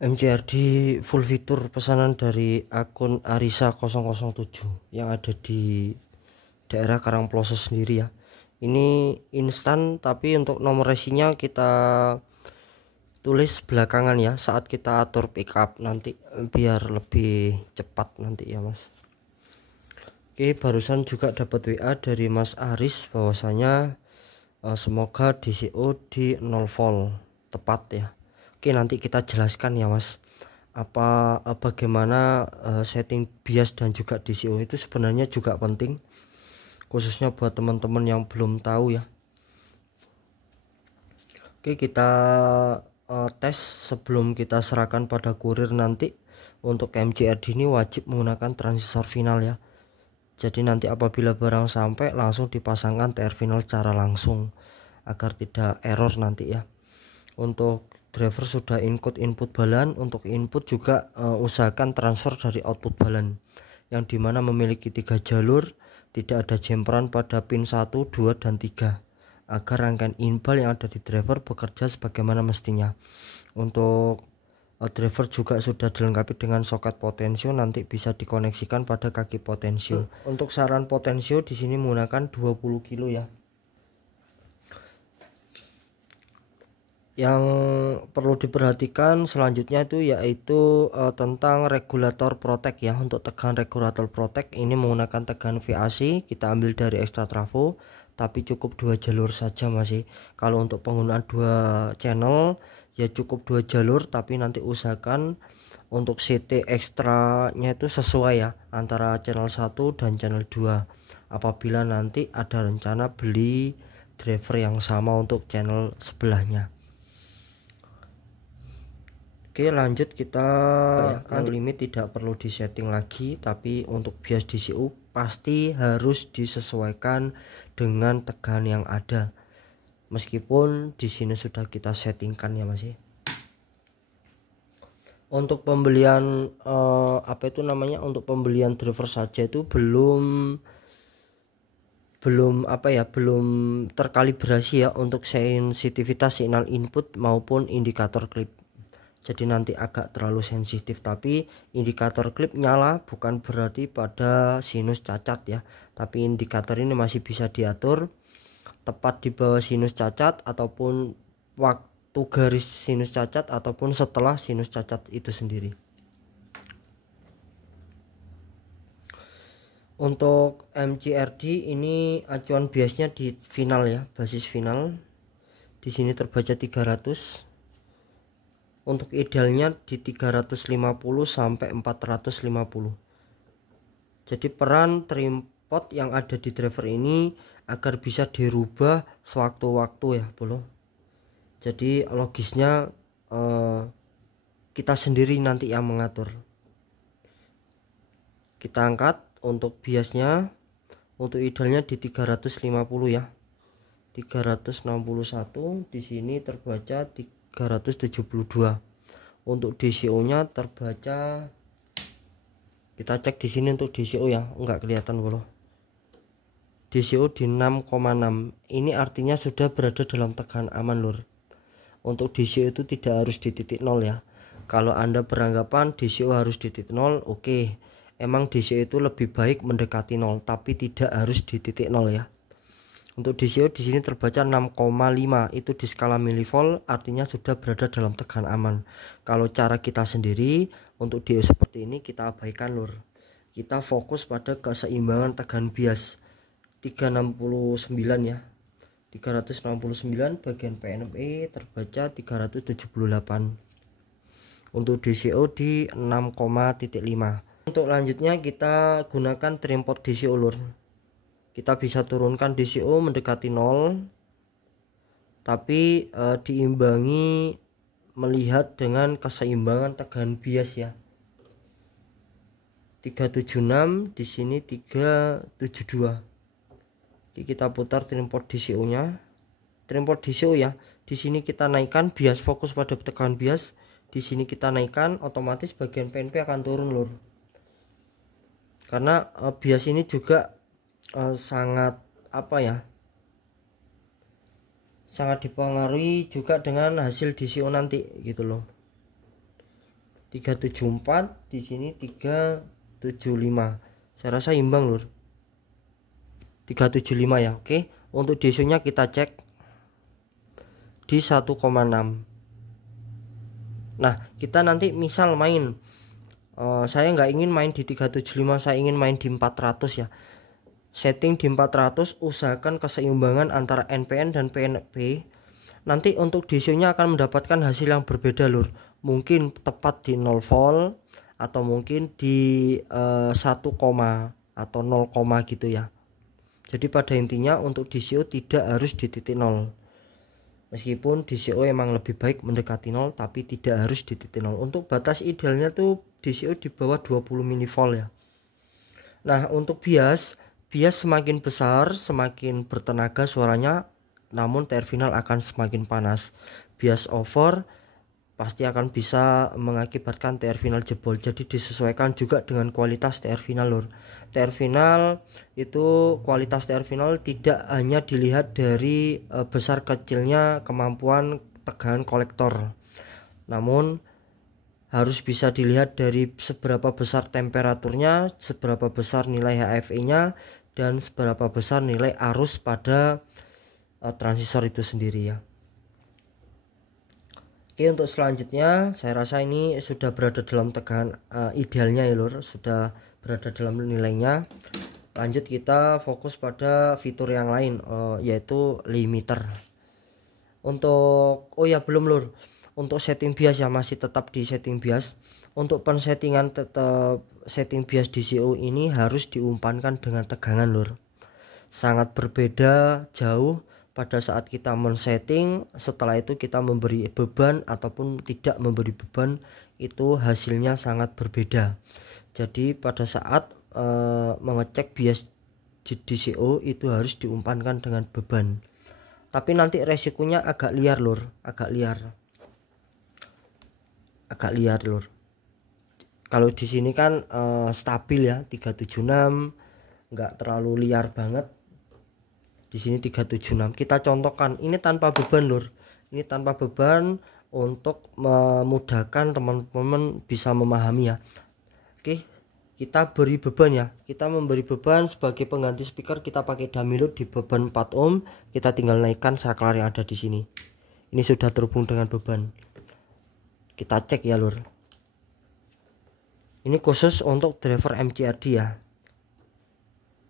MCRD full fitur pesanan dari akun Arisa007 yang ada di daerah Karangploso sendiri ya. Ini instan, tapi untuk nomor resinya kita tulis belakangan ya saat kita atur pickup nanti, biar lebih cepat nanti ya mas. Oke, barusan juga dapat WA dari Mas Aris bahwasanya semoga DCO di 0 volt tepat ya. Oke, nanti kita jelaskan ya mas, bagaimana setting BIOS dan juga DCO itu sebenarnya juga penting, khususnya buat teman-teman yang belum tahu ya. Oke, kita tes sebelum kita serahkan pada kurir nanti. Untuk MCRD ini wajib menggunakan transistor final ya. Jadi nanti apabila barang sampai langsung dipasangkan TR final secara langsung agar tidak error nanti ya. Untuk driver sudah input balan, untuk input juga usahakan transfer dari output balan yang dimana memiliki 3 jalur, tidak ada jemperan pada pin 1, 2, dan 3 agar rangkaian inbal yang ada di driver bekerja sebagaimana mestinya. Untuk driver juga sudah dilengkapi dengan soket potensio, nanti bisa dikoneksikan pada kaki potensio. Untuk saran potensio di sini menggunakan 20 kilo ya. Yang perlu diperhatikan selanjutnya itu yaitu tentang regulator protek ya. Untuk tegangan regulator protek ini menggunakan tegangan VAC, kita ambil dari extra trafo, tapi cukup 2 jalur saja masih. Kalau untuk penggunaan 2 channel ya cukup 2 jalur, tapi nanti usahakan untuk CT ekstra nya itu sesuai ya antara channel 1 dan channel 2 apabila nanti ada rencana beli driver yang sama untuk channel sebelahnya. Oke, lanjut kita kan limit tidak perlu disetting lagi, tapi untuk BIOS DCU pasti harus disesuaikan dengan tegangan yang ada, meskipun di sini sudah kita settingkan ya masih. Untuk pembelian untuk pembelian driver saja itu belum terkalibrasi ya untuk sensitivitas signal input maupun indikator klip. Jadi nanti agak terlalu sensitif, tapi indikator klip nyala bukan berarti pada sinus cacat ya, tapi indikator ini masih bisa diatur tepat di bawah sinus cacat ataupun waktu garis sinus cacat ataupun setelah sinus cacat itu sendiri. Untuk MCRD ini acuan biasnya di final ya, basis final. Di sini terbaca 300. Untuk idealnya di 350 sampai 450. Jadi peran trimpot yang ada di driver ini agar bisa dirubah sewaktu-waktu ya, bro. Jadi logisnya kita sendiri nanti yang mengatur. Kita angkat untuk biasnya, untuk idealnya di 350 ya. 361, di sini terbaca 372. Untuk DCO-nya terbaca, kita cek di sini untuk DCO ya, enggak kelihatan bro. DCO di 6,6. Ini artinya sudah berada dalam tegangan aman lur. Untuk DCO itu tidak harus di titik 0 ya. Kalau Anda beranggapan DCO harus di titik 0, oke. Emang DCO itu lebih baik mendekati 0, tapi tidak harus di titik 0 ya. Untuk DCO di sini terbaca 6,5, itu di skala milivolt, artinya sudah berada dalam tegangan aman. Kalau cara kita sendiri untuk DCO seperti ini kita abaikan lur. Kita fokus pada keseimbangan tegangan bias 369 ya. 369 bagian PNME terbaca 378. Untuk DCO di 6,5. Untuk lanjutnya kita gunakan trimpot DCO lur. Kita bisa turunkan DCO mendekati 0, tapi diimbangi melihat dengan keseimbangan tegangan bias ya. 376, di sini 372. Jadi kita putar trimpot DCO nya. Trimpot DCO ya, di sini kita naikkan bias, fokus pada tegangan bias. Di sini kita naikkan, otomatis bagian PNP akan turun lur. Karena bias ini juga sangat sangat dipengaruhi juga dengan hasil DCO nanti gitu loh. 374, di sini 375. Saya rasa imbang lur, 375 ya. Oke, untuk DCO nya kita cek di 1,6. Nah, kita nanti misal main, saya nggak ingin main di 375, saya ingin main di 400 ya. Setting di 400, usahakan keseimbangan antara NPN dan PNP. Nanti untuk DCO nya akan mendapatkan hasil yang berbeda lur. Mungkin tepat di 0 volt atau mungkin di 1, atau 0, gitu ya. Jadi pada intinya untuk DCO tidak harus di titik 0. Meskipun DCO emang lebih baik mendekati 0, tapi tidak harus di titik 0. Untuk batas idealnya tuh DCO di bawah 20 mV ya. Nah, untuk bias semakin besar semakin bertenaga suaranya, namun terminal akan semakin panas. Bias over pasti akan bisa mengakibatkan terminal jebol. Jadi disesuaikan juga dengan kualitas terminal lur. Terminal itu, kualitas terminal tidak hanya dilihat dari besar kecilnya kemampuan tegangan kolektor, namun harus bisa dilihat dari seberapa besar temperaturnya, seberapa besar nilai HFE-nya, dan seberapa besar nilai arus pada transistor itu sendiri ya. Oke, untuk selanjutnya saya rasa ini sudah berada dalam tegangan idealnya ya lur, sudah berada dalam nilainya. Lanjut kita fokus pada fitur yang lain, yaitu limiter. Untuk belum lur, untuk setting bias ya, masih tetap di setting bias. Untuk pensettingan tetap setting bias DCO ini harus diumpankan dengan tegangan lur. Sangat berbeda jauh pada saat kita men-setting, setelah itu kita memberi beban ataupun tidak memberi beban, itu hasilnya sangat berbeda. Jadi pada saat mengecek bias DCO itu harus diumpankan dengan beban. Tapi nanti resikonya agak liar lur, agak liar lur. Kalau di sini kan stabil ya, 376, nggak terlalu liar banget. Di sini 376. Kita contohkan, ini tanpa beban lur. Ini tanpa beban untuk memudahkan teman-teman bisa memahami ya. Oke, kita beri beban ya. Kita memberi beban sebagai pengganti speaker, kita pakai dummy load di beban 4 ohm. Kita tinggal naikkan saklar yang ada di sini. Ini sudah terhubung dengan beban. Kita cek ya lur. Ini khusus untuk driver MCRD ya.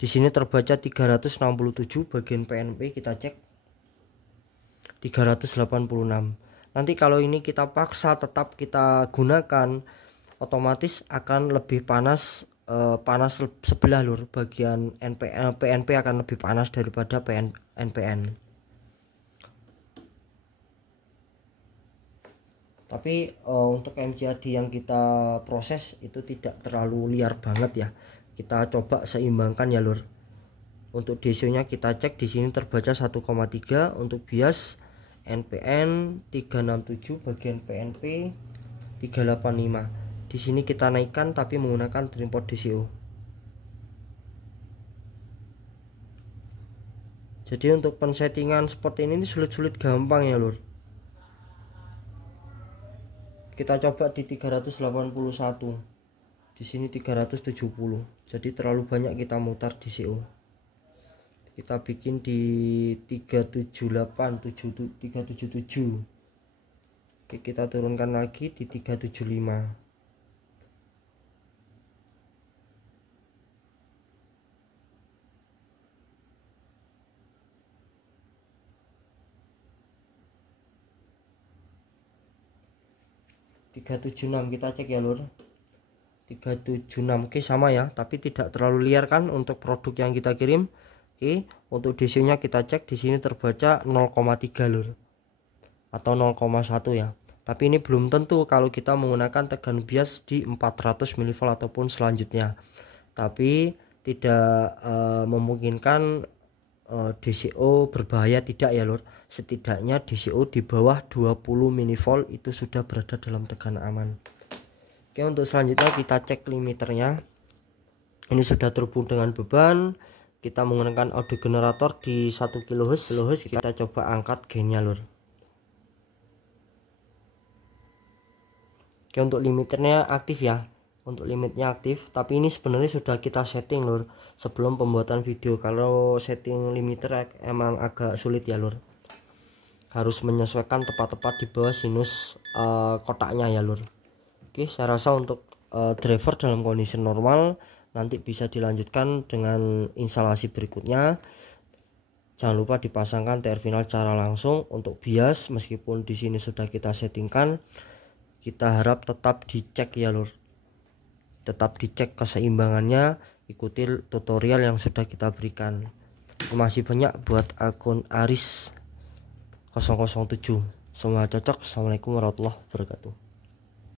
Di sini terbaca 367, bagian PNP kita cek 386. Nanti kalau ini kita paksa tetap kita gunakan, otomatis akan lebih panas, sebelah lur. Bagian PNP akan lebih panas daripada NPN. Tapi untuk MCRD yang kita proses itu tidak terlalu liar banget ya. Kita coba seimbangkan ya lur. Untuk DCO nya kita cek, di sini terbaca 1,3. Untuk bias NPN 367, bagian PNP 385. Di sini kita naikkan tapi menggunakan drainport DCO. Jadi untuk pensettingan seperti ini sulit-sulit gampang ya lur. Kita coba di 381. Di sini 370. Jadi terlalu banyak kita mutar DCO. Kita bikin di 378, 377. Oke, kita turunkan lagi di 375. Kita cek ya lur. 376. Oke, sama ya, tapi tidak terlalu liar kan untuk produk yang kita kirim. Oke, untuk DCO nya kita cek, di sini terbaca 0,3 lur atau 0,1 ya. Tapi ini belum tentu kalau kita menggunakan tegangan bias di 400 mV ataupun selanjutnya. Tapi tidak memungkinkan DCO berbahaya, tidak ya lur. Setidaknya DCO di bawah 20 mV itu sudah berada dalam tekanan aman. Oke, untuk selanjutnya kita cek limiternya. Ini sudah terhubung dengan beban. Kita menggunakan audio generator di 1 kHz. Kita coba angkat gainnya lur. Oke, untuk limiternya aktif ya, untuk limitnya aktif, tapi ini sebenarnya sudah kita setting lur sebelum pembuatan video. Kalau setting limiter emang agak sulit ya lur, harus menyesuaikan tepat-tepat di bawah sinus kotaknya ya lur. Oke, saya rasa untuk driver dalam kondisi normal nanti bisa dilanjutkan dengan instalasi berikutnya. Jangan lupa dipasangkan TR final secara langsung. Untuk bias meskipun di sini sudah kita settingkan, kita harap tetap dicek ya lur, tetap dicek keseimbangannya, ikuti tutorial yang sudah kita berikan. Terima kasih banyak buat akun Aris 007. Semoga cocok. Assalamualaikum warahmatullahi wabarakatuh.